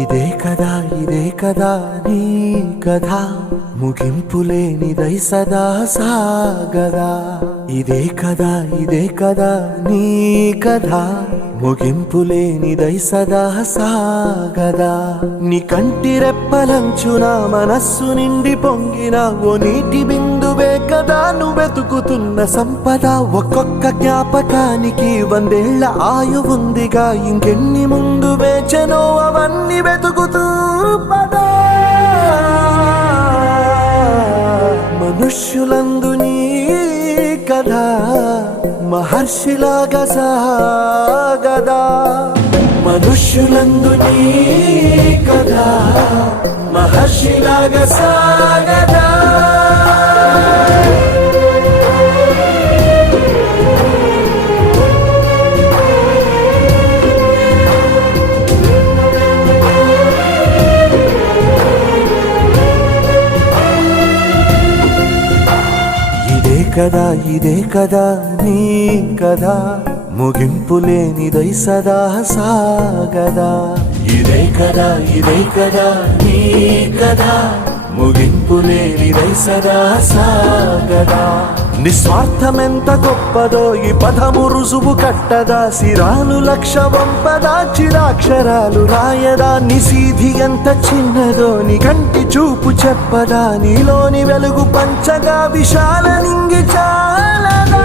ఇదే కదా నీ కథ ముగింపులేనిదై సదా సాగదా. ఇదే కదా నీ కథ ముగింపులేనిదై సదా సాగదా. నీ కంటి రెప్పలంచున మనస్సు నిండి పొంగిన ఓ నీటి బిందువే కదా నువ్వెతుకుతున్న సంపద. ఒక్కొక్క జ్ఞాపకానికి 100 ఏళ్ల ఆయువుందిగా, ఇంకెన్ని ముందు వేచనో అవన్నీ వెతుకుతూ పదా. మనుష్యులందు నీ కథ మహర్షిలాగా సాగదా. మనుష్యులందు నీ కథ మహర్షిలాగా సాగదా. ఇదే కదా నీ కథ ముగింపులేనిదై సదా సాగదా. ఇదే కదా నీ కథ ముగింపులేనిదై సదా సాగదా. నిస్వార్థమెంత గొప్పదో ఈ పదము రుజువు కట్టదా. సిరాలు లక్ష వంపదా, చిరాక్షరాలు రాయదా. నిసీధి ఎంత చిన్నదో నీ కంటి చూపు చెప్పదా. నీలోని వెలుగు పంచగా విశాల నింగి చాలదా.